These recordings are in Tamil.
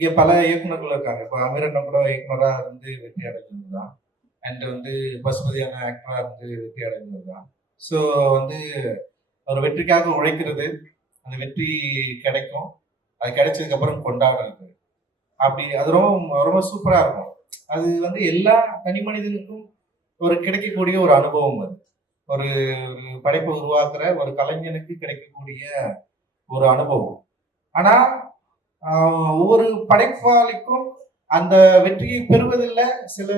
இங்க பல இயக்குனர்கள் இருக்காங்க. இப்ப அமீரண்ணன் கூட இயக்குனரா இருந்து வெற்றி அடைஞ்சவர் தான். அண்ட் வந்து பசுபதியான ஆக்டரா இருந்து வெற்றி அடைஞ்சவர் தான். ஸோ வந்து ஒரு வெற்றிக்காக உழைக்கிறது, அந்த வெற்றி கிடைக்கும். அது கிடைச்சதுக்கு அப்புறம் கொண்டாடுறது. அப்படி அது ரொம்ப ரொம்ப சூப்பரா இருக்கும். அது வந்து எல்லா தனி மனிதனுக்கும் ஒரு கிடைக்கக்கூடிய ஒரு அனுபவம் அது. ஒரு ஒரு படைப்பை உருவாக்குற ஒரு கலைஞனுக்கு கிடைக்கக்கூடிய ஒரு அனுபவம். ஆனா, ஒவ்வொரு படைப்பாளிக்கும் அந்த வெற்றியை பெறுவதில்ல சில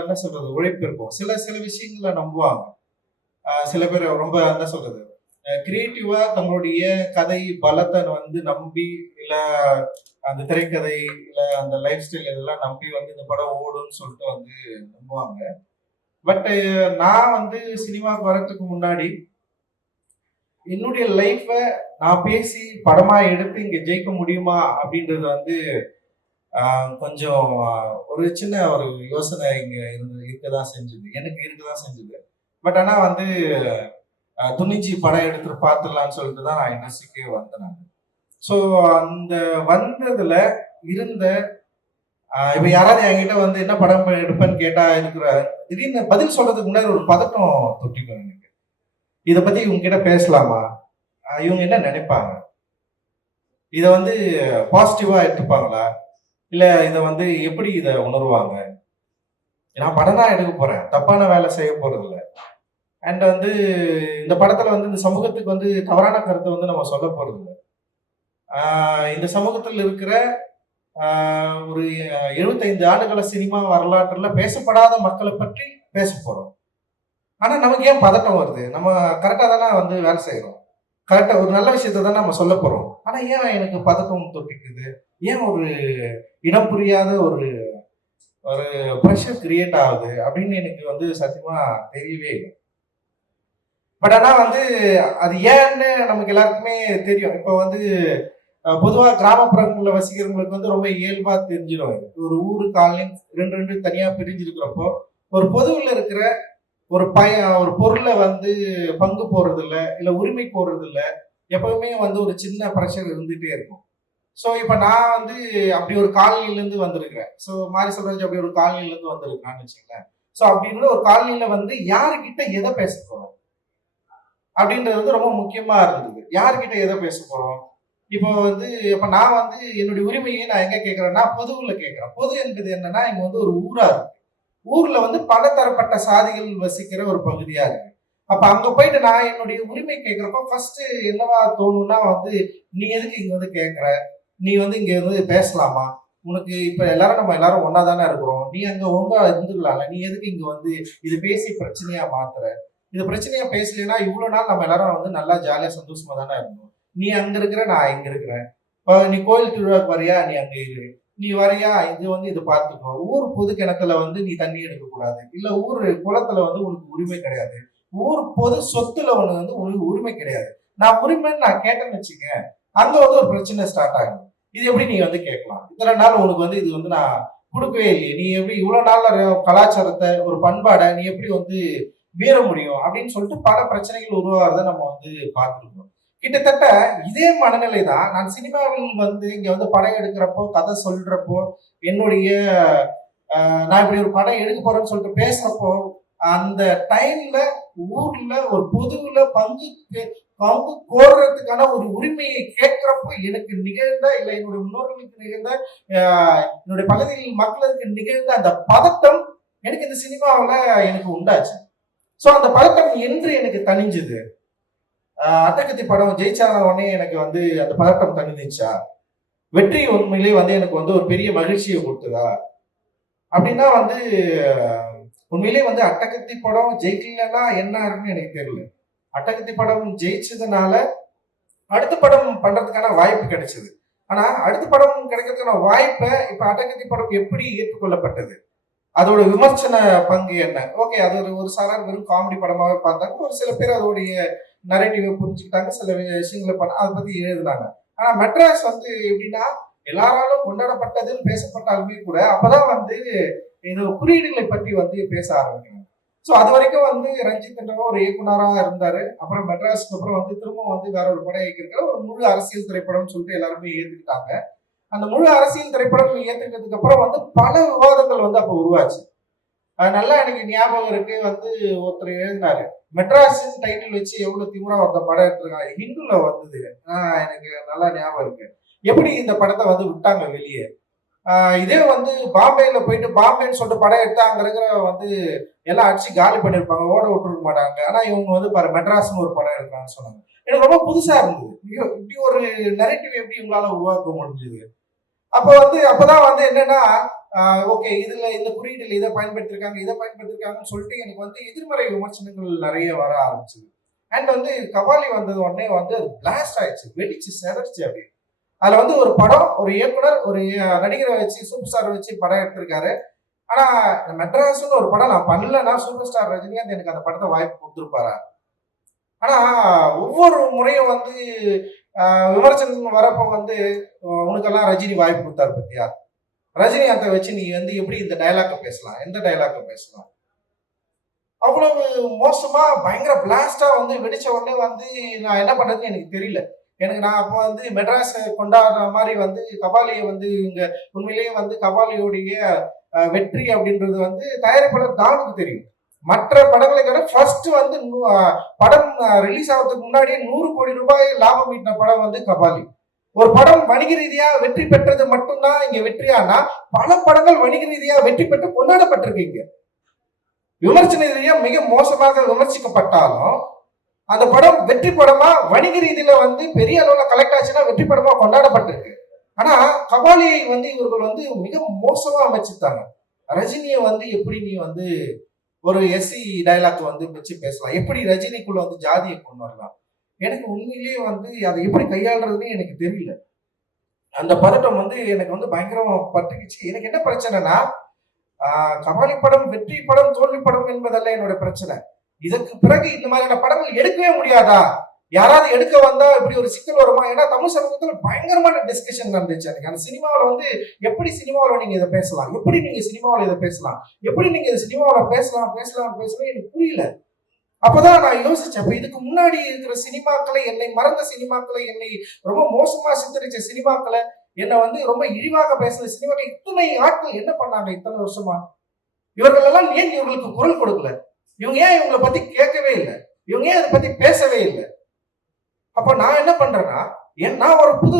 என்ன சொல்றது உழைப்பு இருக்கும். சில சில விஷயங்கள நம்புவாங்க. சில பேர் ரொம்ப என்ன சொல்றது கிரியேட்டிவா தங்களுடைய கதை பலத்தை வந்து நம்பி இல்ல அந்த திரைக்கதை இல்ல அந்த லைஃப் ஸ்டைல் இதெல்லாம் நம்பி வந்து இந்த படம் ஓடும்னு சொல்லிட்டு வந்து நம்புவாங்க. பட் நான் வந்து சினிமாவுக்கு வரதுக்கு முன்னாடி என்னுடைய லைஃப நான் பேசி படமா எடுத்து இங்க ஜெயிக்க முடியுமா அப்படின்றது வந்து கொஞ்சம் ஒரு சின்ன ஒரு யோசனை இங்க இருக்கதான் செஞ்சது. எனக்கு இருக்கதான் செஞ்சது. பட் ஆனா வந்து துணிஞ்சு படம் எடுத்துட்டு பார்த்துடலாம்னு சொல்லிட்டு தான் நான் இண்டஸ்ட்ரிக்கே வந்தேன் நான். ஸோ அந்த வந்ததுல இருந்த இப்ப யாராவது என்கிட்ட வந்து என்ன படம் எடுப்பேன்னு கேட்டா இருக்கிற திடீர்னு பதில் சொல்றதுக்கு முன்னாடி ஒரு பதட்டம் தொட்டிக்கும் எனக்கு. இதை பத்தி இவங்க கிட்ட பேசலாமா? இவங்க என்ன நினைப்பாங்க? இதை வந்து பாசிட்டிவா எடுத்துப்பாங்களா? இல்ல இதை வந்து எப்படி இதை உணர்வாங்க? நான் படம் தான் எடுக்க போறேன், தப்பான வேலை செய்ய போறது இல்லை. அண்ட் வந்து இந்த படத்துல வந்து இந்த சமூகத்துக்கு வந்து தவறான கருத்தை வந்து நம்ம சொல்ல போறது இல்லை. இந்த சமூகத்தில் இருக்கிற ஒரு 75 ஆண்டுகள சினிமா வரலாற்றுல பேசப்படாத மக்களை பற்றி பேச போறோம். ஆனா நமக்கு ஏன் பதட்டம் வருது? நம்ம கரெக்டா தானே வந்து வேலை செய்யறோம். கரெக்டா ஒரு நல்ல விஷயத்த தான் நம்ம சொல்ல போறோம். ஆனா ஏன் எனக்கு பதட்டம் தொட்டிக்குது? ஏன் ஒரு இடம் புரியாத ஒரு ஒரு ப்ரெஷர் கிரியேட் ஆகுது அப்படின்னு எனக்கு வந்து சத்தியமா தெரியவே இல்லை. பட் ஆனா வந்து அது ஏன்னு நமக்கு எல்லாருக்குமே தெரியும். இப்போ வந்து பொதுவாக கிராமப்புறங்களில் வசிக்கிறவங்களுக்கு வந்து ரொம்ப இயல்பா தெரிஞ்சிடும். ஒரு ஊரு காலனி ரெண்டு ரெண்டு தனியா பிரிஞ்சிருக்கிறப்போ ஒரு பொதுவில் இருக்கிற ஒரு பொருளை வந்து பங்கு போடுறது இல்லை உரிமை போடுறது இல்லை, எப்பவுமே வந்து ஒரு சின்ன ப்ரெஷர் இருந்துகிட்டே இருக்கும். ஸோ இப்போ நான் வந்து அப்படி ஒரு காலனிலேருந்து வந்திருக்கிறேன். ஸோ மாரி சொல்றது அப்படி ஒரு காலனிலேருந்து வந்திருக்கிறான்னு வச்சுக்கலேன். ஸோ அப்படின்ற ஒரு காலனியில வந்து யாருக்கிட்ட எதை பேச போறோம் அப்படின்றது வந்து ரொம்ப முக்கியமா இருந்தது. யாருக்கிட்ட எதை பேச போறோம்? இப்போ வந்து இப்ப நான் வந்து என்னுடைய உரிமையை நான் எங்க கேட்கிறேன்னா பொதுவுல கேட்கிறேன். பொது என்பது என்னன்னா இங்க வந்து ஒரு ஊரா இருக்கு. ஊர்ல வந்து பலதரப்பட்ட சாதிகள் வசிக்கிற ஒரு பகுதியா இருக்கு. அப்ப அங்க போயிட்டு நான் என்னுடைய உரிமை கேட்கிறப்ப ஃபர்ஸ்ட் என்னவா தோணும்னா வந்து நீ எதுக்கு இங்க வந்து கேட்கிற? நீ வந்து இங்க வந்து பேசலாமா? உனக்கு இப்ப நம்ம எல்லாரும் ஒன்னா தானே இருக்கிறோம். நீ அங்க ஒழுங்கா இருந்துடலாம்ல. நீ எதுக்கு இங்க வந்து இது பேசி பிரச்சனையா மாத்துற? இது பிரச்சனையா பேசலைன்னா இவ்வளவு நாள் நம்ம எல்லாரும் வந்து நல்லா ஜாலியா சந்தோஷமா தானே இருந்தோம். நீ அங்க இருக்கிற, நான் இங்க இருக்கிறேன். நீ கோயில் திருவிழாக்கு வரியா? நீ அங்க இரு. நீ வரியா? இது வந்து இது பார்த்துக்கோ. ஊர் பொது கிணத்துல வந்து நீ தண்ணி எடுக்க கூடாது. இல்ல ஊர் குளத்துல வந்து உனக்கு உரிமை கிடையாது. ஊர் பொது சொத்துல உனக்கு உரிமை கிடையாது. நான் உரிமைன்னு நான் கேட்டேன்னு வச்சுக்க, அங்க வந்து ஒரு பிரச்சனை ஸ்டார்ட் ஆகும். இது எப்படி நீ வந்து கேட்கலாம்? இத்தனை நாள் உனக்கு வந்து இது வந்து நான் கொடுக்கவே இல்லையே. நீ எப்படி இவ்வளவு நாள்ல கலாச்சாரத்தை ஒரு பண்பாடை நீ எப்படி வந்து மீற முடியும் அப்படின்னு சொல்லிட்டு பல பிரச்சனைகள் உருவாகிறத நம்ம வந்து பார்த்துருக்கோம். கிட்டத்தட்ட இதே மனநிலை தான் நான் சினிமாவில் வந்து இங்க வந்து படம் எடுக்கிறப்போ கதை சொல்றப்போ என்னுடைய நான் இப்படி ஒரு படம் எடுக்க போறேன்னு சொல்லிட்டு பேசுறப்போ அந்த டைம்ல ஊர்ல ஒரு பொதுவுல பங்கு கோர்றதுக்கான ஒரு உரிமையை கேட்கிறப்போ எனக்கு நிகழ்ந்த இல்லை என்னுடைய முன்னோர்களுக்கு நிகழ்ந்த என்னுடைய பகுதியில் மக்களுக்கு நிகழ்ந்த அந்த பதட்டம் எனக்கு இந்த சினிமாவில் எனக்கு உண்டாச்சு. ஸோ அந்த பதட்டம் என்று எனக்கு தணிஞ்சது. அட்டகத்தி படம் ஜெயிச்சான உடனே எனக்கு வந்து அந்த பதட்டம் தணிஞ்சிச்சா? வெற்றி உண்மையிலே வந்து எனக்கு வந்து ஒரு பெரிய மகிழ்ச்சியை கொடுத்ததா அப்படின்னா வந்து உண்மையிலே வந்து அட்டகத்தி படம் ஜெயிக்கலன்னா என்ன இருக்குன்னு எனக்கு தெரியல. அட்டகத்தி படம் ஜெயிச்சதுனால அடுத்த படம் பண்றதுக்கான வாய்ப்பு கிடைச்சது. ஆனா அடுத்த படம் கிடைக்கிறதுக்கான வாய்ப்பை இப்ப அட்டகத்தி படம் எப்படி ஏற்றுக்கொள்ளப்பட்டது, அதோட விமர்சன பங்கு என்ன? ஓகே, அது ஒரு சாரார் வெறும் காமெடி படமாவே பார்த்தாங்க. ஒரு சில பேர் அதோடைய நரேட்டிவை புரிஞ்சுக்கிட்டாங்க, சில விஷயங்களை அதை பத்தி எழுதுனாங்க. ஆனா மெட்ராஸ் வந்து எப்படின்னா எல்லாராலும் கொண்டாடப்பட்டதுன்னு பேசப்பட்டாலுமே கூட அப்பதான் வந்து இந்த குறியீடுகளை பற்றி வந்து பேச ஆரம்பிக்கிறாங்க. ஸோ அது வரைக்கும் வந்து ரஞ்சித் என்றவங்க ஒரு இயக்குனராக இருந்தாரு. அப்புறம் மெட்ராஸ்க்கு அப்புறம் வந்து திரும்ப வந்து வேற ஒரு படம் இயக்கிருக்கிற ஒரு முழு அரசியல் திரைப்படம்னு சொல்லிட்டு எல்லாருமே ஏத்துக்கிட்டாங்க. அந்த முழு அரசியல் திரைப்படம் ஏற்றுக்கிறதுக்கு அப்புறம் வந்து பல விவாதங்கள் வந்து அப்போ உருவாச்சு. அது நல்லா எனக்கு ஞாபகம் இருக்கு. வந்து ஒருத்தர் எழுதினாரு, மெட்ராஸ் டைட்டில் வச்சு எவ்வளவு திமிரா ஒருத்த படம் எடுத்திருக்காங்க, ஹிந்துல வந்தது. எனக்கு நல்லா ஞாபகம் இருக்கு. எப்படி இந்த படத்தை வந்து விட்டாங்க வெளியே. இதே வந்து பாம்பேல போயிட்டு பாம்பேன்னு சொல்லிட்டு படம் எடுத்தா அங்க இருக்கிற வந்து எல்லாம் அடிச்சு காலி பண்ணிருப்பாங்க, ஓட விட்டுருக்க மாட்டாங்க. ஆனா இவங்க வந்து பாரு மெட்ராஸ்னு ஒரு படம் எடுக்கிறான்னு சொன்னாங்க. எனக்கு ரொம்ப புதுசா இருந்தது. இப்படி ஒரு நெரேட்டிவ் எப்படி இவங்களால உருவாக்க முடிஞ்சது. அப்போ வந்து அப்பதான் வந்து என்னன்னா, ஓகே இதுல இந்த குறியீடுல இதை பயன்படுத்திருக்காங்கன்னு சொல்லிட்டு எனக்கு வந்து எதிர்மறை விமர்சனங்கள் நிறைய வர ஆரம்பிச்சது. அண்ட் வந்து கபாலி வந்தது உடனே வந்து அது பிளாஸ்ட் ஆயிடுச்சு, வெடிச்சு செதறிச்சு. அப்படி அதுல வந்து ஒரு படம், ஒரு இயக்குனர், ஒரு நடிகரை வச்சு சூப்பர் ஸ்டார் வச்சு படம் எடுத்திருக்காரு. ஆனா மெட்ராஸ்னு ஒரு படம் நான் பண்ணலன்னா சூப்பர் ஸ்டார் ரஜினிகாந்த் எனக்கு அந்த படத்தை வாய்ப்பு கொடுத்துருப்பாரா? ஆனா ஒவ்வொரு முறையும் வந்து விமர்சனம் வரப்போ வந்து உனக்கெல்லாம் ரஜினி வாய்ப்பு கொடுத்தாரு பத்தியா, ரஜினிகாந்தை வச்சு நீ வந்து எப்படி இந்த டைலாக்க பேசலாம், எந்த டைலாக்க பேசலாம், அவ்வளவு மோசமா பயங்கர பிளாஸ்டா வந்து வெடிச்ச உடனே வந்து நான் என்ன பண்றதுன்னு எனக்கு தெரியல. எனக்கு நான் அப்போ வந்து மெட்ராஸ் கொண்டாடுற மாதிரி வந்து கபாலியை வந்து இங்க உண்மையிலேயே வந்து கபாலியோடைய வெற்றி அப்படின்றது வந்து தயாரிப்பாளர் தானுக்கு தெரியும். மற்ற படங்களை கூட ஃபர்ஸ்ட் வந்து படம் ரிலீஸ் ஆகிறதுக்கு முன்னாடியே 100 கோடி ரூபாய் லாபம் ஈட்டின படம் வந்து கபாலி. ஒரு படம் வணிக ரீதியா வெற்றி பெற்றது மட்டும்தான் இங்க வெற்றியானா, பல படங்கள் வணிக ரீதியா வெற்றி பெற்று கொண்டாடப்பட்டிருக்கு. விமர்சன ரீதியா மிக மோசமாக விமர்சிக்கப்பட்டாலும் அந்த படம் வெற்றி படமா வணிக ரீதியில வந்து பெரிய அளவுல கலெக்ட் ஆச்சுன்னா வெற்றி படமா கொண்டாடப்பட்டிருக்கு. ஆனா கபாலியை வந்து இவர்கள் வந்து மிக மோசமா அமைச்சிருத்தாங்க. ரஜினியை வந்து எப்படி நீ வந்து ஒரு எஸ்சி டைலாக் வந்து வச்சு பேசலாம், எப்படி ரஜினிக்குள்ள வந்து ஜாதியை கொண்டு வரலாம், எனக்கு உண்மையிலேயே வந்து அதை எப்படி கையாளுறதுன்னு எனக்கு தெரியல. அந்த பதட்டம் வந்து எனக்கு வந்து பயங்கரமா பட்டுக்குச்சு. எனக்கு என்ன பிரச்சனைனா, கபாலி படம் வெற்றி படம் தோல்வி படம் என்பதல்ல என்னோட பிரச்சனை. இதற்கு பிறகு இந்த மாதிரியான படங்கள் எடுக்கவே முடியாதா? யாராவது எடுக்க வந்தா இப்படி ஒரு சிக்கல் வருமா? ஏன்னா தமிழ் சமூகத்துல பயங்கரமான டிஸ்கஷன் நடந்துச்சு. எனக்கு அந்த சினிமாவில் வந்து எப்படி சினிமாவில் நீங்க இதை பேசலாம், எப்படி நீங்க சினிமாவில் இதை பேசலாம், எப்படி நீங்க இதை சினிமாவில் பேசலாம் எனக்கு புரியல. அப்பதான் நான் யோசிச்சேன், அப்ப இதுக்கு முன்னாடி இருக்கிற சினிமாக்களை, என்னை மறந்த சினிமாக்களை, என்னை ரொம்ப மோசமா சித்தரிச்ச சினிமாக்களை, என்னை வந்து ரொம்ப இழிவாக பேசுற சினிமாக்கள் இத்தனை ஆட்கள் என்ன பண்ணாங்க இத்தனை வருஷமா? இவர்கள் எல்லாம் ஏன் இவர்களுக்கு குரல் கொடுக்கல? இவங்க ஏன் இவங்களை பத்தி கேட்கவே இல்லை? இவங்க ஏன் அதை பத்தி பேசவே இல்லை? அப்ப நான் என்ன பண்றேன்னா, நான் ஒரு புது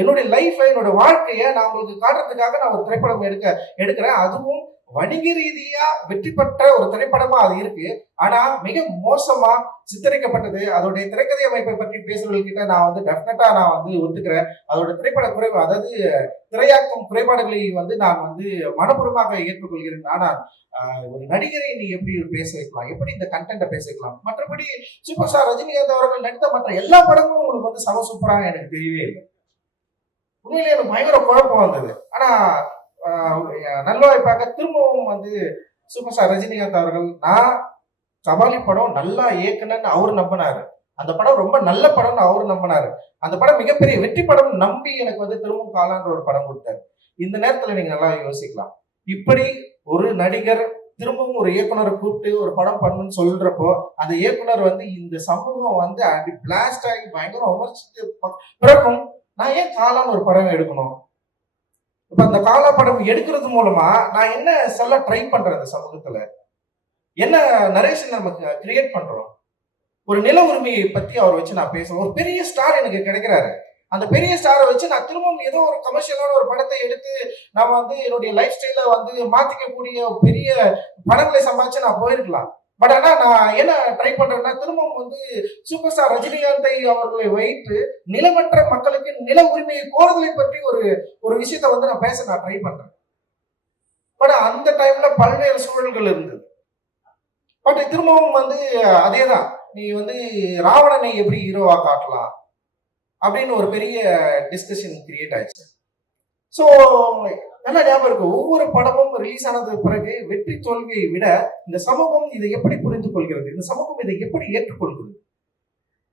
என்னுடைய லைஃப், என்னோட வாழ்க்கைய நான் உங்களுக்கு காட்டுறதுக்காக நான் ஒரு திரைப்படம் எடுக்கிறேன். அதுவும் வணிக ரீதியா வெற்றி பெற்ற ஒரு திரைப்படமா அது இருக்கு. ஆனா மிக மோசமா சித்தரிக்கப்பட்டது. அதோடைய திரைக்கதை அமைப்பை பற்றி பேசுறவர்கிட்ட நான் வந்து டெஃபினட்டா நான் வந்து ஒத்துக்கிறேன். அதோட திரைப்பட குறைவு, அதாவது திரையாக்கம் குறைபாடுகளை வந்து நான் வந்து மனப்பூர்வமாக ஏற்றுக்கொள்கிறேன். ஆனால் ஒரு நடிகரை நீ எப்படி பேச வைக்கலாம், எப்படி இந்த கண்டென்ட்டை பேச வைக்கலாம்? மற்றபடி சூப்பர் ஸ்டார் ரஜினிகாந்த் அவர்கள் நடித்த மற்ற எல்லா படங்களும் உங்களுக்கு வந்து சம சூப்பராக எனக்கு தெரியவே இல்லை. உண்மையிலே எனக்கு பயங்கர குழப்பம் வந்தது. ஆனா நல்வாய்ப்பாக திரும்பவும் வந்து சூப்பர் ஸ்டார் ரஜினிகாந்த் அவர்கள், நான் கபாலி படம் நல்லா இயக்குனன்னு அவரு நம்பினாரு, அந்த படம் ரொம்ப நல்ல படம்னு அவரு நம்பினாரு, அந்த படம் மிகப்பெரிய வெற்றி படம் நம்பி எனக்கு வந்து திரும்பவும் காலான்ற ஒரு படம் கொடுத்தாரு. இந்த நேரத்துல நீங்க நல்லா யோசிக்கலாம், இப்படி ஒரு நடிகர் திரும்பவும் ஒரு இயக்குனரை கூப்பிட்டு ஒரு படம் பண்ணுன்னு சொல்றப்போ, அந்த இயக்குனர் வந்து இந்த சமூகம் வந்து அப்படி பிளாஸ்ட் ஆகி பயங்கரம் விமர்சித்து பிறக்கும், நான் ஏன் காலான்னு ஒரு படம் எடுக்கணும்? இப்ப அந்த காலா படம் எடுக்கிறது மூலமா நான் என்ன சொல்ல ட்ரை பண்றேன்? இந்த சமூகத்துல என்ன நரேஷன் நம்ம கிரியேட் பண்றோம்? ஒரு நில உரிமையை பத்தி அவரை வச்சு நான் பேசுறேன். ஒரு பெரிய ஸ்டார் எனக்கு கிடைக்கிறாரு, அந்த பெரிய ஸ்டாரை வச்சு நான் திரும்பவும் ஏதோ ஒரு கமர்ஷியலான ஒரு படத்தை எடுத்து நான் வந்து என்னுடைய லைஃப் ஸ்டைல வந்து மாத்திக்கக்கூடிய பெரிய படங்களை சம்பாதிச்சு நான் போயிருக்கலாம். பட் ஆனா நான் என்ன ட்ரை பண்றேன்னா, திரும்பவும் வந்து சூப்பர் ஸ்டார் ரஜினிகாந்தை அவர்களை வைத்து நிலமற்ற மக்களுக்கு நில உரிமையை கோருதலை பற்றி ஒரு விஷயத்த வந்து நான் பேச நான் ட்ரை பண்றேன். பட் அந்த டைம்ல பல்வேறு சூழல்கள் இருந்தது. பட் திரும்பவும் வந்து அதேதான், நீ வந்து ராவணனை எப்படி ஹீரோவா காட்டலாம் அப்படின்னு ஒரு பெரிய டிஸ்கஷன் கிரியேட் ஆயிடுச்சு. ஸோ நல்லா ஞாபகம் இருக்கு, ஒவ்வொரு படமும் ரிலீஸ் ஆனது பிறகு வெற்றி தோல்வியை விட இந்த சமூகம் இதை எப்படி புரிந்து கொள்கிறது, இந்த சமூகம் இதை எப்படி ஏற்றுக்கொள்கிறது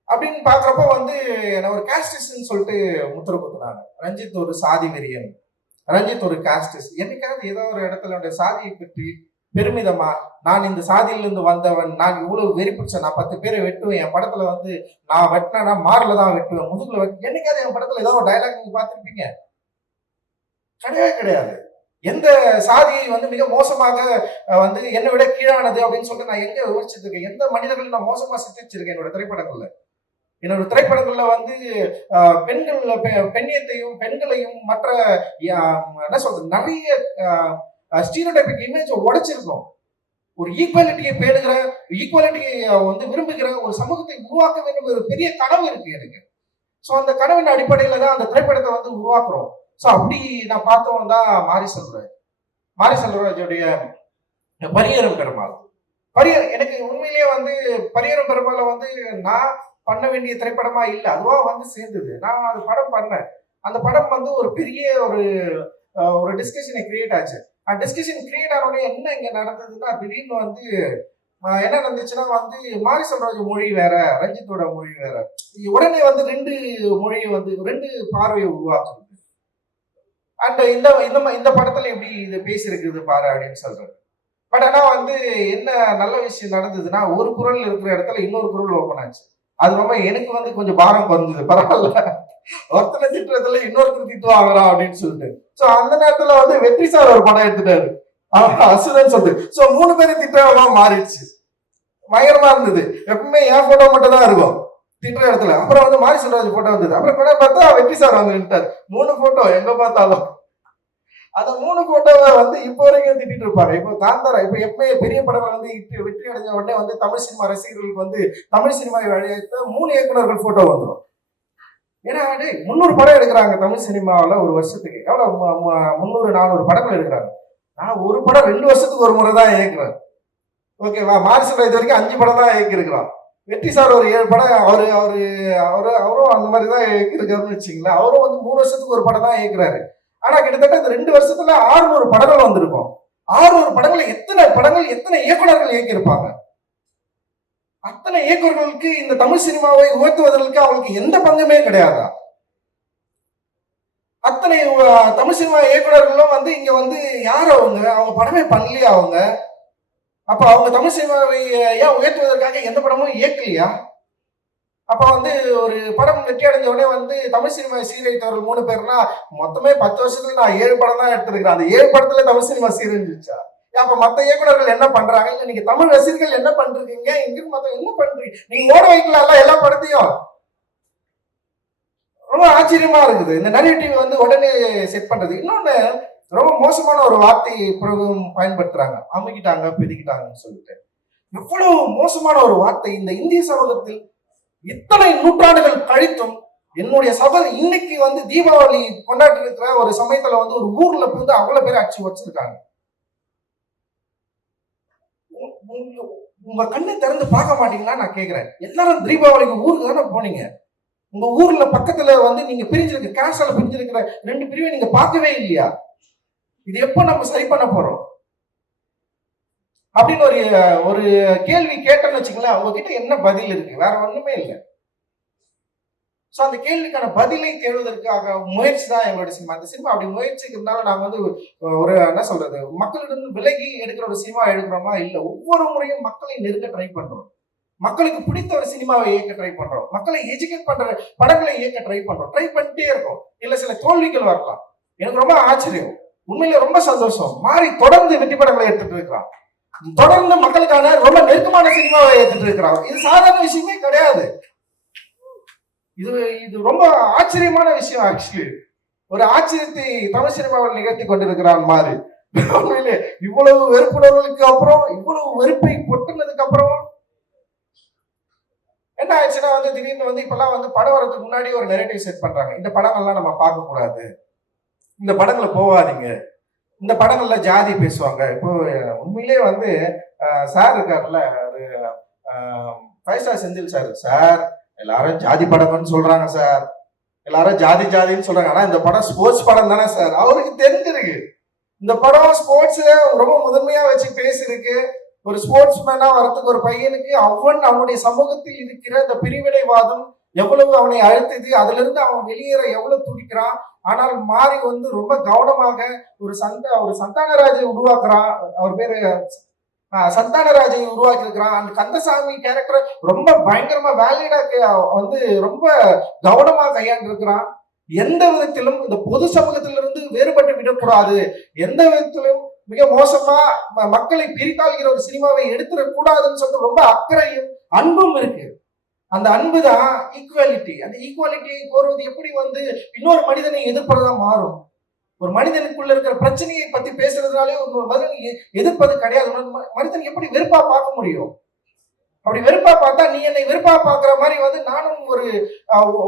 அப்படின்னு பாக்குறப்ப வந்து ஒரு காஸ்டிஸ்ட்னு சொல்லிட்டு முத்திர குத்துனாங்க. ரஞ்சித் ஒரு சாதி வெறியன், ரஞ்சித் ஒரு காஸ்டிஸ்ட். என்னைக்காவது ஏதோ ஒரு இடத்துல சாதியை பற்றி பெருமிதமா, நான் இந்த சாதியிலிருந்து வந்தவன், நான் இவ்வளவு வெறி பிடிச்சேன், நான் 10 பேரை வெட்டுவேன், என் படத்துல வந்து நான் வெட்டினா மாரில தான் வெட்டுவேன், முதுகுல என்னைக்காவது என் படத்துல ஏதோ ஒரு டைலாக் நீங்க பார்த்திருப்பீங்க? கிடையவே கிடையாது. எந்த சாதியை வந்து மிக மோசமாக வந்து என்னை விட கீழானது அப்படின்னு சொல்லிட்டு நான் எங்க விவரிச்சிட்டு இருக்கேன்? எந்த மனிதர்கள் நான் மோசமா சித்தரிச்சிருக்கேன் என்னோட திரைப்படங்கள்ல? என்னோட திரைப்படங்கள்ல வந்து பெண்ணியத்தையும் பெண்களையும் மற்ற என்ன சொல்றது நிறைய ஸ்டீரியோடைபிக் இமேஜ் உடைச்சிருக்கோம். ஒரு ஈக்குவாலிட்டியை பேணுகிற, ஈக்குவாலிட்டியை வந்து விரும்புகிற ஒரு சமூகத்தை உருவாக்க வேண்டும் ஒரு பெரிய கனவு இருக்கு எனக்கு. ஸோ அந்த கனவின் அடிப்படையில தான் அந்த திரைப்படத்தை வந்து உருவாக்குறோம். ஸோ அப்படி நான் பார்த்தவன் தான் மாரி செல்வராஜ். மாரி செல்வராஜுடைய பரியரும் பெருமாள். எனக்கு உண்மையிலேயே வந்து பரியரும் பெருமாளை வந்து நான் பண்ண வேண்டிய திரைப்படமா இல்லை, அதுவா வந்து சேர்ந்தது. நான் அது படம் பண்ணேன். அந்த படம் வந்து ஒரு பெரிய ஒரு டிஸ்கஷனை கிரியேட் ஆச்சு. டிஸ்கஷன் கிரியேட் ஆனோடனே என்ன இங்க நடந்ததுன்னா, திடீர்னு வந்து என்ன நடந்துச்சுன்னா வந்து மாரி செல்வராஜ் மொழி வேற, ரஞ்சித்தோட மொழி வேற. உடனே வந்து ரெண்டு மொழியை வந்து ரெண்டு பார்வையை உருவாக்குது. அண்ட் இந்த படத்துல எப்படி இது பேசியிருக்குது பாரு அப்படின்னு சொல்றது. பட் ஆனா வந்து என்ன நல்ல விஷயம் நடந்ததுன்னா, ஒரு குரல் இருக்கிற இடத்துல இன்னொரு குரல் ஓப்பன் ஆச்சு. அது ரொம்ப எனக்கு வந்து கொஞ்சம் பாரம் குறைஞ்சது. பரவாயில்ல, ஒருத்தனை திட்டுறதுல இன்னொருத்தர் திட்டு வாங்குறான் அப்படின்னு சொல்லிட்டு. சோ அந்த நேரத்துல வந்து வெற்றி சார் ஒரு படம் எடுத்துட்டாரு, அசுரன் சொல்லிட்டு. சோ 3 பேரும் திட்டமா மாறிடுச்சு. பயங்கரமா இருந்தது. எப்பவுமே என் போட்டோ மட்டும் தான் இருக்கும் திட்டுற இடத்துல. அப்புறம் வந்து மாரி செல்வராஜ் போட்டோ வந்தது. அப்புறம் படம் பார்த்தா வெற்றி சார் வந்து நின்ட்டார். 3 போட்டோ எங்க பார்த்தாலும். அந்த 3 போட்டோவை வந்து இப்போ வரைக்கும் திட்டிட்டு இருப்பாங்க. இப்போ காந்தாரா, இப்போ எப்பவுமே பெரிய படங்கள் வந்து வெற்றி அடைஞ்ச உடனே வந்து தமிழ் சினிமா ரசிகர்களுக்கு வந்து தமிழ் சினிமா வழியாக 3 இயக்குநர்கள் போட்டோ வந்துடும். ஏன்னா 300 படம் எடுக்கிறாங்க தமிழ் சினிமாவில் ஒரு வருஷத்துக்கு. எவ்வளோ 300-400 படங்கள் எடுக்கிறாங்க. நான் ஒரு படம் 2 வருஷத்துக்கு ஒரு முறை தான் இயக்குறேன். ஓகேவா? மாரி செல்வராஜ் இது வரைக்கும் 5 படம் தான் இயக்கியிருக்கிறோம். வெற்றி சார் ஒரு 7 படம் அவரும் அந்த மாதிரி தான் இயக்கியிருக்காருன்னு வச்சுங்களேன். அவரும் வந்து 3 வருஷத்துக்கு ஒரு படம் தான் இயக்குறாரு. ஆனா கிட்டத்தட்ட இந்த 2 வருஷத்துல 600 படங்கள் வந்திருக்கும். 600 படங்கள் எத்தனை இயக்குநர்கள் இயக்கியிருப்பாங்க? அத்தனை இயக்குநர்களுக்கு இந்த தமிழ் சினிமாவை உயர்த்துவதற்கு அவங்களுக்கு எந்த பங்குமே கிடையாதா? அத்தனை தமிழ் சினிமா இயக்குநர்களும் வந்து இங்க வந்து யார் அவங்க படமே பண்ணலையா அவங்க? அப்ப அவங்க தமிழ் சினிமாவை ஏன் உயர்த்துவதற்காக எந்த படமும் இயக்கலையா? அப்ப வந்து ஒரு படம் வெற்றி அடைஞ்ச உடனே வந்து தமிழ் சினிமா சீரழித்தவர்கள் 3 பேர்னா மொத்தமே 10 வருஷத்துல நான் 7 படம் தான் எடுத்திருக்கிறேன். அந்த 7 படத்துல தமிழ் சினிமா சீரழிஞ்சிச்சா? அப்ப மத்த இயக்குநர்கள் என்ன பண்றாங்க? இல்ல நீங்க தமிழ் ரசிகர்கள் என்ன பண்றீங்க? இங்க மொத்தம் என்ன பண்றீங்க? நீங்க ஓட வைக்கலாம்ல எல்லா படத்தையும். ரொம்ப ஆச்சரியமா இருக்குது இந்த நரேட்டிவ் வந்து உடனே செட் பண்றது. இன்னொன்னு ரொம்ப மோசமான ஒரு வார்த்தை பிரயோகம் பயன்படுத்துறாங்க, அமுக்கிட்டாங்க பிதிக்கிட்டாங்கன்னு சொல்லிட்டு. எவ்வளவு மோசமான ஒரு வார்த்தை! இந்த இந்திய சமூகத்தில் இத்தனை நூற்றாண்டுகள் கழித்தும் என்னுடைய சகோதரர் இன்னைக்கு வந்து தீபாவளி கொண்டாடி இருக்கிற ஒரு சமயத்துல வந்து ஒரு ஊர்ல இருந்து அவ்வளவு பேர் அடிச்சு வச்சிருக்காங்க. உங்க கண்ணை திறந்து பார்க்க மாட்டீங்களா நான் கேக்குறேன். எல்லாரும் தீபாவளிக்கு ஊருக்கு தானே போனீங்க. உங்க ஊர்ல பக்கத்துல வந்து நீங்க பிரிஞ்சிருக்க கேஸ்டால பிரிஞ்சிருக்கிற 2 பிரிவை நீங்க பார்க்கவே இல்லையா? இது எப்போ நம்ம சரி பண்ண போறோம் அப்படின்னு ஒரு கேள்வி கேட்டோன்னு வச்சுங்களேன். உங்ககிட்ட என்ன பதில் இருக்கு? வேற ஒண்ணுமே இல்லை. சோ அந்த கேள்விக்கான பதிலை தேடுவதற்காக முயற்சி தான் எங்களுடைய சினிமா. அந்த சினிமா அப்படி முயற்சிக்கிறதுனால நாங்க வந்து ஒரு என்ன சொல்றது, மக்களிடம் விலகி எடுக்கிற ஒரு சினிமா எடுக்கிறோமா? இல்ல, ஒவ்வொரு முறையும் மக்களை நெருங்க ட்ரை பண்றோம். மக்களுக்கு பிடித்த ஒரு சினிமாவை இயக்க ட்ரை பண்றோம். மக்களை எஜுகேட் பண்ற படங்களை இயக்க ட்ரை பண்றோம். ட்ரை பண்ணிட்டே இருக்கோம். இல்ல சில தோல்விகள் வரலாம். எனக்கு ரொம்ப ஆச்சரியம், உண்மையில ரொம்ப சந்தோஷம். மாறி தொடர்ந்து வெற்றி படங்களை எடுத்துட்டு இருக்கிறான். தொடர்ந்து மக்களுக்கான ரொம்ப நெருக்கமான சினிமாவை எடுத்துட்டு இருக்கிறான். இது சாதாரண விஷயமே கிடையாது. இது ரொம்ப ஆச்சரியமான விஷயம். ஆக்சுவலி ஒரு ஆச்சரியத்தை தமிழ் சினிமாவில் நிகழ்த்தி கொண்டிருக்கிறான் மாறி. உண்மையிலே இவ்வளவு வெறுப்புணர்வுகளுக்கு அப்புறம், இவ்வளவு வெறுப்பை கொட்டுனதுக்கு அப்புறம் என்ன ஆயிடுச்சுன்னா வந்து திடீர்னு வந்து இப்பெல்லாம் வந்து படம் வரதுக்கு முன்னாடி ஒரு நெரேட்டிவ் செட் பண்றாங்க. இந்த படங்கள்லாம் நம்ம பார்க்க கூடாது, இந்த படங்களை போவாதீங்க, இந்த படங்கள்ல ஜாதி பேசுவாங்க. இப்போ உண்மையிலே வந்து சார் இருக்காருல்ல, ஒரு 5 ஸ்டார் செந்தில் சார் எல்லாரும் ஜாதி படம்னு சொல்றாங்க சார், எல்லாரும் ஜாதின்னு சொல்றாங்க. ஆனா இந்த படம் ஸ்போர்ட்ஸ் படம் தானே சார். அவருக்கு தெரிஞ்சிருக்கு இந்த படம் ஸ்போர்ட்ஸ் ரொம்ப முதன்மையா வச்சு பேசிருக்கு. ஒரு ஸ்போர்ட்ஸ் மேனா வரத்துக்கு ஒரு பையனுக்கு அவனுடைய சமூகத்தில் இருக்கிற இந்த பிரிவினைவாதம் எவ்வளவு அவனை அழுத்துது, அதுல இருந்து அவன் வெளியேற எவ்வளவு துடிக்கிறான். ஆனால் மாறி வந்து ரொம்ப கவனமாக ஒரு சந்தானராஜை உருவாக்குறான். அவர் பேரு சந்தானராஜை உருவாக்கி இருக்கிறான். அந்த கந்தசாமி கேரக்டர் ரொம்ப பயங்கரமா வேலிடா வந்து ரொம்ப கவனமா கையாண்டு இருக்கிறான். எந்த விதத்திலும் இந்த பொது சமூகத்திலிருந்து வேறுபட்டு விடக்கூடாது, எந்த விதத்திலும் மிக மோசமா மக்களை பிரித்தாள்கிற ஒரு சினிமாவை எடுத்துடக்கூடாதுன்னு சொல்லிட்டு ரொம்ப அக்கறையும் அன்பும் இருக்கு. அந்த அன்பு தான் ஈக்குவாலிட்டி. அந்த ஈக்குவாலிட்டியை கோருவது எப்படி இன்னொரு மனிதனை எதிர்ப்பதா மாறும். ஒரு மனிதனுக்குள்ள இருக்கிற பிரச்சனையை பத்தி பேசுறதுனாலே ஒரு மனிதன் எதிர்ப்பது கிடையாது. மனிதன் எப்படி வெறுப்பா பார்க்க முடியும்? அப்படி வெறுப்பா பார்த்தா நீ என்னை வெறுப்பா பாக்குற மாதிரி நானும்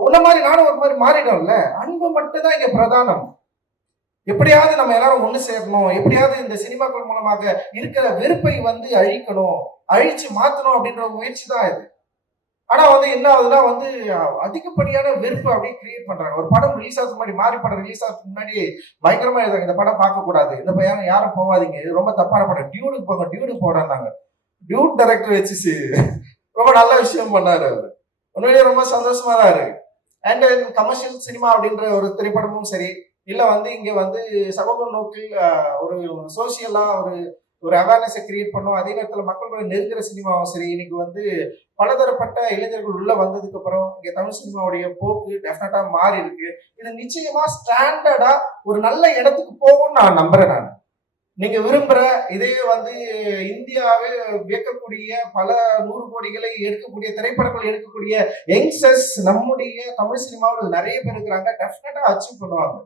உன்ன மாதிரி நானும் ஒரு மாதிரி மாறிடும்ல. அன்பு மட்டும் தான் இங்க பிரதானம். எப்படியாவது நம்ம எல்லாரும் ஒண்ணு சேரணும், எப்படியாவது இந்த சினிமாக்கள் மூலமாக இருக்கிற வெறுப்பை அழிக்கணும், அழிச்சு மாத்தணும் அப்படின்ற முயற்சி தான் இது. ஆனா என்ன ஆகுதுன்னா அதிகப்படியான வெறுப்பு அப்படியே கிரியேட் பண்றாங்க. ஒரு படம் ரிலீஸ் ஆகிறதுக்கு முன்னாடி, மாறி படம் ரிலீஸ் ஆகிறதுக்கு முன்னாடி பயங்கரமா எழுதாங்க, இந்த படம் பார்க்க கூடாது, இந்த பையன் யாரும் போவாதீங்க, இது ரொம்ப தப்பான படம், டியூடுக்கு போங்க, டியூடுக்கு போடாங்க. டியூட் டைரக்டர் வச்சு ரொம்ப நல்ல விஷயம் பண்ணாரு அவரு. உண்மையிலேயே ரொம்ப சந்தோஷமா தான் இருக்கு. அண்ட் கமர்ஷியல் சினிமா அப்படின்ற ஒரு திரைப்படமும் சரி, இல்ல இங்க சமூக நோக்கில் ஒரு சோசியலா ஒரு அவேர்னஸை கிரியேட் பண்ணும், அதே நேரத்தில் மக்களோட நெருங்குற சினிமாவும் சரி, இன்னைக்கு பலதரப்பட்ட இளைஞர்கள் உள்ள வந்ததுக்கு அப்புறம் இங்க தமிழ் சினிமாவுடைய போக்கு டெஃபினட்டா மாறி இருக்கு. இது நிச்சயமா ஸ்டாண்டர்டா ஒரு நல்ல இடத்துக்கு போகும்னு நான் நம்புறேன். நீங்க விரும்புற இதே இந்தியாவே வியக்கக்கூடிய பல 100 கோடிகளை எடுக்கக்கூடிய திரைப்படங்கள் எடுக்கக்கூடிய யங்ஸ்டர்ஸ் நம்முடைய தமிழ் சினிமாவில் நிறைய பேர் இருக்கிறாங்க. டெஃபினட்டா அச்சீவ் பண்ணுவாங்க.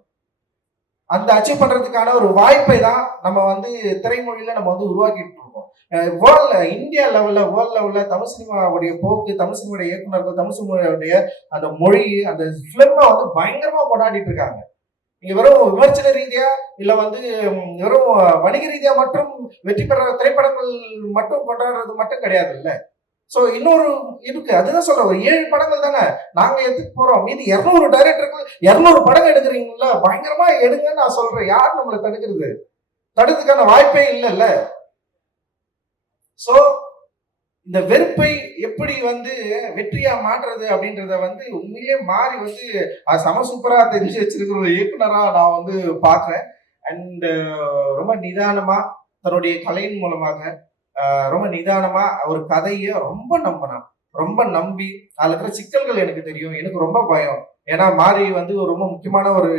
அந்த அச்சீவ் பண்றதுக்கான ஒரு வாய்ப்பை தான் நம்ம திரைமொழியில நம்ம உருவாக்கிட்டு இருக்கோம். இந்தியா லெவல்ல, வேர்ல்ட் லெவல்ல தமிழ் சினிமாவுடைய போக்கு, தமிழ் சினிமாவுடைய இயக்குநர்கள், தமிழ் சினிமாவுடைய அந்த மொழி, அந்த பிலிமை பயங்கரமா கொண்டாடிட்டு இருக்காங்க. நீங்க வெறும் விமர்சன ரீதியா இல்ல வெறும் வணிக ரீதியா மட்டும் வெற்றி பெற திரைப்படங்கள் மட்டும் கொண்டாடுறது மட்டும் கிடையாது இல்ல. சோ இன்னொரு இருக்கு, அதுதான் சொல்றேன். ஒரு 7 படங்கள் தானே நாங்க எடுத்துட்டு போறோம். மீதி 200 டைரக்டர்கள் 200 படம் எடுக்கிறீங்களா, பயங்கரமா எடுங்கன்னு நான் சொல்றேன். யார் நம்மளை தடுக்கிறது? தடுக்கிறதுக்கான வாய்ப்பே இல்லைல்ல. சோ இந்த வெறுப்பை எப்படி வெற்றியா மாற்றுறது அப்படின்றத உண்மையிலேயே மாறி சம சூப்பரா தெரிஞ்சு வச்சிருக்கிற ஒரு இயக்குனரா நான் பாக்குறேன். அண்ட் ரொம்ப நிதானமா தன்னுடைய கலையின் மூலமாக ரொம்ப நிதானமா ஒரு கதையை ரொம்ப நம்பி அதுல இருக்கிற சிக்கல்கள் எனக்கு தெரியும், எனக்கு ரொம்ப பயம். ஏன்னா மாறி ரொம்ப முக்கியமான ஒரு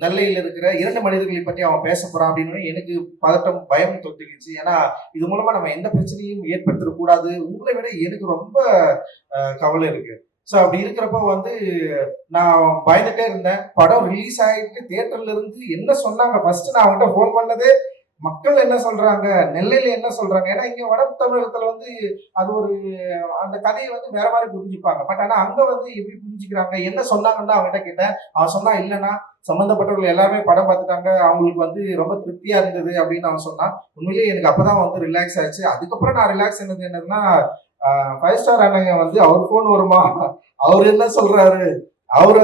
நெல்லையில் இருக்கிற 2 மனிதர்களை பற்றி அவன் பேச போறான் அப்படின்னு எனக்கு பதட்டம், பயம் தொட்டுக்கிச்சு. ஏன்னா இது மூலமா நம்ம எந்த பிரச்சனையும் ஏற்படுத்தக்கூடாது, உங்களை விட எனக்கு ரொம்ப கவலை இருக்கு. ஸோ அப்படி இருக்கிறப்ப நான் பயந்துட்டே இருந்தேன். படம் ரிலீஸ் ஆகிட்டு தியேட்டர்ல இருந்து என்ன சொன்னாங்க, ஃபர்ஸ்ட் நான் அவங்ககிட்ட ஃபோன் பண்ணதே மக்கள் என்ன சொல்றாங்க, நெல்லையில என்ன சொல்றாங்க. ஏன்னா இங்க வட தமிழகத்துல அது ஒரு அந்த கதையை வேற மாதிரி புரிஞ்சுப்பாங்க. பட் ஆனா அங்க எப்படி புரிஞ்சுக்கிறாங்க, என்ன சொன்னாங்கன்னு அவங்ககிட்ட கேட்டேன். அவன் சொன்னா இல்லைன்னா சம்பந்தப்பட்டவர்கள் எல்லாருமே படம் பார்த்துட்டாங்க, அவங்களுக்கு ரொம்ப திருப்தியா இருந்தது அப்படின்னு அவன் சொன்னான். உண்மையிலேயே எனக்கு அப்பதான் ரிலாக்ஸ் ஆச்சு. அதுக்கப்புறம் நான் ரிலாக்ஸ் என்னன்னா 5 ஸ்டார் அண்ணங்க அவர் போன் வருமா, அவர் என்ன சொல்றாரு, அவர்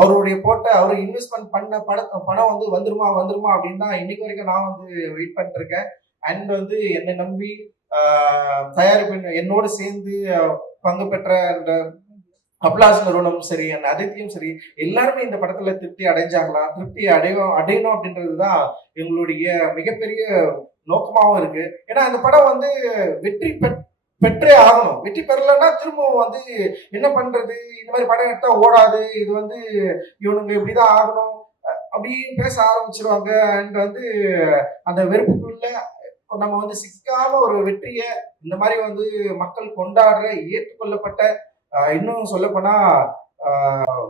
அவருடைய அவர் இன்வெஸ்ட்மெண்ட் பண்ண பணம் வந்துருமா அப்படின்னு தான் இன்னைக்கு வரைக்கும் நான் வெயிட் பண்ணிட்டு இருக்கேன். அண்ட் என்னை நம்பி தயாரிப்பு என்னோடு சேர்ந்து பங்கு பெற்ற அந்த அப்ளாஸ் நிறுவனம் சரி, அந்த அதித்தியும் சரி, எல்லாருமே இந்த படத்துல திருப்தி அடைஞ்சாங்களா, திருப்தி அடையணும் அப்படின்றதுதான் எங்களுடைய மிகப்பெரிய நோக்கமாகவும் இருக்கு. ஏன்னா அந்த படம் வெற்றி பெற்றே ஆகணும். வெற்றி பெறலன்னா திரும்பவும் என்ன பண்றது, இந்த மாதிரி படம் எடுத்தா ஓடாது, இது இவனுங்க இப்படிதான் ஆகணும் அப்படின்னு பேச ஆரம்பிச்சிருவாங்க. அண்ட் அந்த வெறுப்புக்குள்ள நம்ம சிக்காம ஒரு வெற்றியை இந்த மாதிரி மக்கள் கொண்டாடுற ஏற்றுக்கொள்ளப்பட்ட, இன்னும் சொல்ல போனா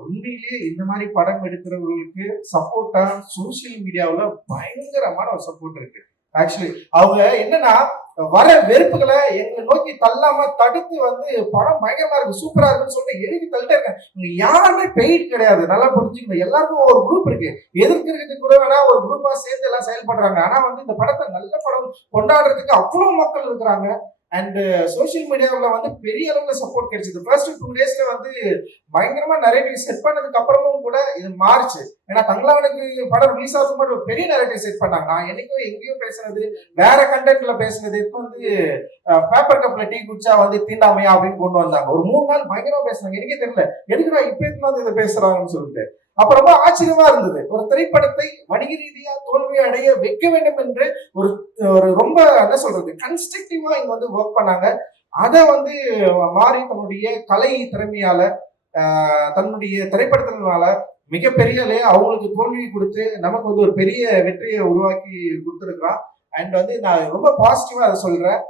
உண்மையிலேயே இந்த மாதிரி படம் எடுக்கிறவர்களுக்கு சப்போர்ட்டா சோசியல் மீடியாவில் பயங்கரமான ஒரு சப்போர்ட் இருக்கு. ஆக்சுவலி அவங்க என்னன்னா வர வெறுப்புகளை எங்களை நோக்கி தள்ளாம தடுத்து படம் பயங்கரமா இருக்கு, சூப்பரா இருக்குன்னு சொல்லிட்டு எழுதி தள்ளிட்டே இருக்காங்க. இங்க யாருமே பெயிட் கிடையாது, நல்லா புரிஞ்சுக்கணும். எல்லாருக்கும் ஒரு குரூப் இருக்கு, எதிர்க்கிறதுக்கு கூட வேணா ஒரு குரூப்பா சேர்ந்து எல்லாம் செயல்படுறாங்க. ஆனா இந்த படத்தை நல்ல படம் கொண்டாடுறதுக்கு அவ்வளவு மக்கள் இருக்கிறாங்க. அண்ட் சோசியல் மீடியாவில் பெரிய அளவுல சப்போர்ட் கிடைச்சது. ஃபர்ஸ்ட் 2 டேஸ்ல பயங்கரமா நரேட்டிவ் செட் பண்ணதுக்கு அப்புறமும் கூட இது மாறுச்சு. ஏன்னா தங்களாவனுக்கு படம் ரிலீஸ் ஆகிறதுக்கு மட்டும் பெரிய நரேட்டிவ் செட் பண்ணாங்க. நான் என்னைக்கும் எங்கேயும் பேசுனது, வேற கண்டென்ட்ல பேசுனது, இப்போ பேப்பர் கப்ல டீ குடிச்சா தீண்டாமையா அப்படின்னு கொண்டு வந்தாங்க. ஒரு 3 நாள் பயங்கரமா பேசுனாங்க. எனக்கே தெரியல எதுக்குடா இப்ப இதை பேசுறாங்கன்னு சொல்லிட்டு. அப்ப ரொம்ப ஆச்சரியமா இருந்தது. ஒரு திரைப்படத்தை வணிக ரீதியா தோல்வி அடைய வைக்க வேண்டும் என்று ஒரு ரொம்ப என்ன சொல்றது கன்ஸ்ட்ரக்டிவா இங்க ஒர்க் பண்ணாங்க. அதை மாறி தன்னுடைய கலை திறமையால தன்னுடைய திரைப்படத்தினால மிகப்பெரிய அவங்களுக்கு தோல்வி கொடுத்து நமக்கு வந்து ஒரு பெரிய வெற்றியை உருவாக்கி கொடுத்துருக்கிறான். அண்ட் வந்து நான் ரொம்ப பாசிட்டிவா அதை சொல்றேன்.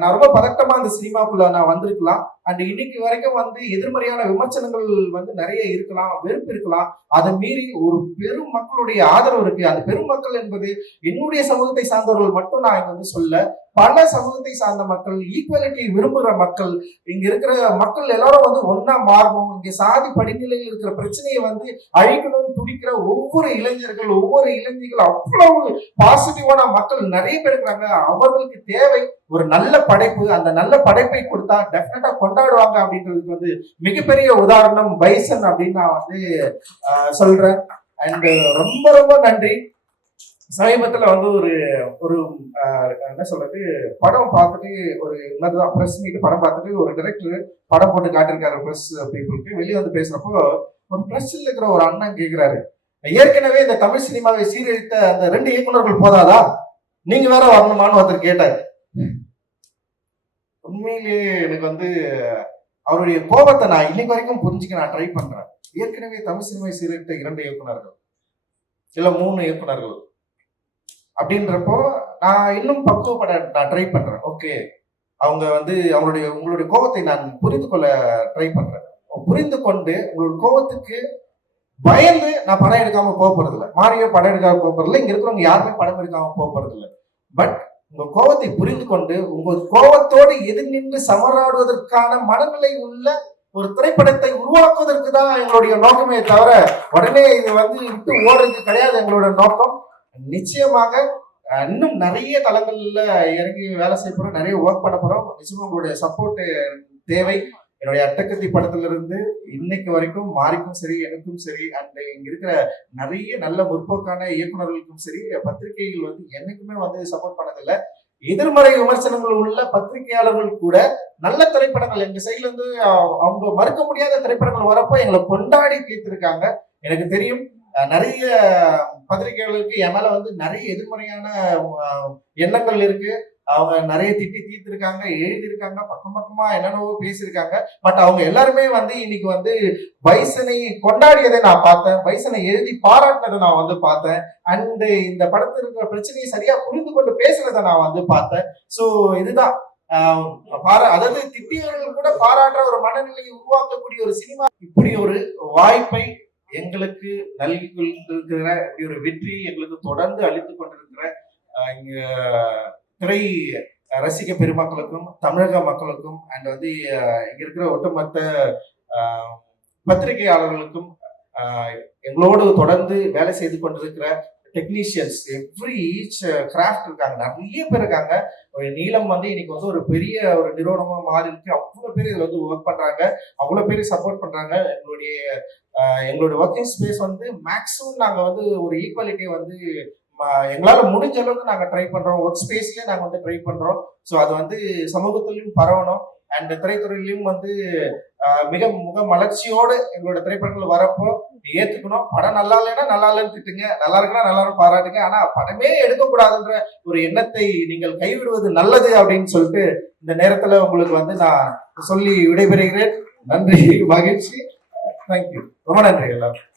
நான் ரொம்ப பதட்டமா அந்த சினிமாக்குள்ள நான் வந்திருக்கலாம். அண்ட் இன்னைக்கு வரைக்கும் வந்து எதிர்மறையான விமர்சனங்கள் வந்து நிறைய இருக்கலாம், வெறுப்பு இருக்கலாம். அதை மீறி ஒரு பெரும் மக்களுடைய ஆதரவு இருக்கு. அந்த பெரும் மக்கள் என்பது என்னுடைய சமூகத்தை சார்ந்தவர்கள் மட்டும் நான் இங்க வந்து சொல்ல, பல சமூகத்தை சார்ந்த மக்கள், ஈக்குவாலிட்டி விரும்புகிற மக்கள், இங்க இருக்கிற மக்கள் எல்லாரும் வந்து ஒன்னா மாறணும். இங்க சாதி படிநிலையில் இருக்கிற பிரச்சனையை வந்து அழிக்கணும்னு துடிக்கிற ஒவ்வொரு இளைஞர்கள், ஒவ்வொரு இளைஞர்கள், அவ்வளவு பாசிட்டிவான மக்கள் நிறைய பேர் இருக்கிறாங்க. அவர்களுக்கு தேவை ஒரு நல்ல படைப்பு. அந்த நல்ல படைப்பை கொடுத்தா டெஃபினட்டா கொண்டாடுவாங்க அப்படின்றதுக்கு வந்து மிகப்பெரிய உதாரணம் பைசன் அப்படின்னு நான் வந்து சொல்றேன். அண்ட் ரொம்ப ரொம்ப நன்றி. சமீபத்துல வந்து ஒரு ஒரு என்ன சொல்றது, படம் பார்த்துட்டு ஒரு மாதிரிதான் ப்ரெஸ் மீட் படம் பார்த்துட்டு ஒரு டைரக்டர் படம் போட்டு காட்டிருக்காரு ப்ரெஸ் பீப்புளுக்கு. வெளியே வந்து பேசுறப்போ ஒரு ப்ரெஸ்ல இருக்கிற ஒரு அண்ணன் கேட்கிறாரு, ஏற்கனவே இந்த தமிழ் சினிமாவை சீரழித்த அந்த 2 இயக்குநர்கள் போதாதா, நீங்க வேற வரணுமான்னு ஒருத்தர் கேட்டாரு. உண்மையிலேயே எனக்கு வந்து அவருடைய கோபத்தை நான் இன்னைக்கு வரைக்கும் புரிஞ்சுக்க நான் ட்ரை பண்றேன். ஏற்கனவே தமிழ் சினிமாவை சீரழித்த 2 இயக்குநர்கள் இல்ல 3 இயக்குநர்கள் அப்படின்றப்போ நான் இன்னும் பக்குவப்பட நான் ட்ரை பண்றேன். ஓகே, அவங்க வந்து உங்களுடைய கோபத்தை நான் புரிந்து கொள்ள ட்ரை பண்றேன். புரிந்து கொண்டு உங்களுடைய கோபத்துக்கு பயந்து நான் படம் எடுக்காம போறது இல்லை. மாரியோ படம் எடுக்காம போறது இல்லை. இங்க இருக்கிறவங்க யாருமே படம் எடுக்காம போறது இல்லை. பட் உங்க கோபத்தை புரிந்து கொண்டு உங்க கோபத்தோடு எதிர் நின்று சமராடுவதற்கான மனநிலை உள்ள ஒரு திரைப்படத்தை உருவாக்குவதற்கு தான் எங்களுடைய நோக்கமே தவிர உடனே இது வந்து விட்டு ஓடுறது கிடையாது எங்களோட நோக்கம். நிச்சயமாக இன்னும் நிறைய தளங்கள்ல இறங்கி வேலை செய்ய போறோம், நிறைய ஒர்க் பண்ண போறோம். நிச்சயமா உங்களுடைய சப்போர்ட் தேவை. என்னுடைய அட்டகத்தி படத்துல இருந்து இன்னைக்கு வரைக்கும் மாறிக்கும் சரி, எனக்கும் சரி, அண்ட் இங்க இருக்கிற நிறைய நல்ல முற்போக்கான இயக்குநர்களுக்கும் சரி, பத்திரிகைகள் வந்து என்னைக்குமே வந்து சப்போர்ட் பண்ணதில்லை. எதிர்மறை விமர்சனங்கள் உள்ள பத்திரிகையாளர்கள் கூட நல்ல திரைப்படங்கள் எங்க சைட்ல இருந்து அவங்க மறுக்க முடியாத திரைப்படங்கள் வரப்போ எங்களை கொண்டாடி கேட்டிருக்காங்க. எனக்கு தெரியும் நிறைய பத்திரிகைகளுக்கு என் மேல வந்து நிறைய எதிர்மறையான எண்ணங்கள் இருக்கு. அவங்க நிறைய திட்டி தீர்த்திருக்காங்க, எழுதியிருக்காங்க, பக்கம் பக்கமா என்னென்னவோ பேசியிருக்காங்க. பட் அவங்க எல்லாருமே வந்து இன்னைக்கு வந்து பைசனை கொண்டாடியதை நான் பார்த்தேன், பைசனை எழுதி பாராட்டினதை நான் வந்து பார்த்தேன். அண்ட் இந்த படத்தில் இருக்கிற பிரச்சனையை சரியா புரிந்து கொண்டு பேசுறதை நான் வந்து பார்த்தேன். ஸோ இதுதான் அதாவது திட்டியவர்கள் கூட பாராட்டுற ஒரு மனநிலையை உருவாக்கக்கூடிய ஒரு சினிமா. இப்படி ஒரு வாய்ப்பை எங்களுக்கு நல்கி கொண்டிருக்கிற, இப்படி ஒரு வெற்றி எங்களுக்கு தொடர்ந்து அளித்துக் கொண்டிருக்கிற இங்க திரை ரசிக பெருமக்களுக்கும் தமிழக மக்களுக்கும் அண்ட் வந்து இங்க இருக்கிற ஒட்டுமொத்த பத்திரிகையாளர்களுக்கும் எங்களோடு தொடர்ந்து வேலை செய்து கொண்டிருக்கிற டெக்னீஷியன்ஸ், எவ்ரி ஈச் கிராஃப்ட் இருக்காங்க, நிறைய பேர் இருக்காங்க. ஒரு நீளம் வந்து இன்னைக்கு வந்து ஒரு பெரிய ஒரு நிறுவனமா மாறி இருக்கு. அவ்வளவு பேர் இதுல வந்து ஒர்க் பண்றாங்க, அவ்வளவு பேர் சப்போர்ட் பண்றாங்க. எங்களுடைய ஒர்க்கிங் ஸ்பேஸ் வந்து மேக்ஸிமம் நாங்க வந்து ஒரு ஈக்குவாலிட்டியை வந்து எங்களால முடிஞ்ச அளவுக்கு நாங்க ட்ரை பண்றோம். ஒர்க் ஸ்பேஸ்லயே நாங்க வந்து ட்ரை பண்றோம். ஸோ அது வந்து சமூகத்திலையும் பரவணும். அண்ட் திரைத்துறையிலையும் வந்து முக மலர்ச்சியோடு எங்களோட திரைப்படங்கள் வரப்போ ஏத்துக்கணும். படம் நல்லா இல்லைன்னா நல்லா இல்லைன்னு திட்டுங்க, நல்லா இருக்குன்னா நல்லா பாராட்டுங்க. ஆனா படமே எடுக்கக்கூடாதுன்ற ஒரு எண்ணத்தை நீங்கள் கைவிடுவது நல்லது அப்படின்னு சொல்லிட்டு இந்த நேரத்துல உங்களுக்கு வந்து நான் சொல்லி விடைபெறுகிறேன். நன்றி, மகிழ்ச்சி, தேங்க்யூ, ரொம்ப நன்றி எல்லாரும்.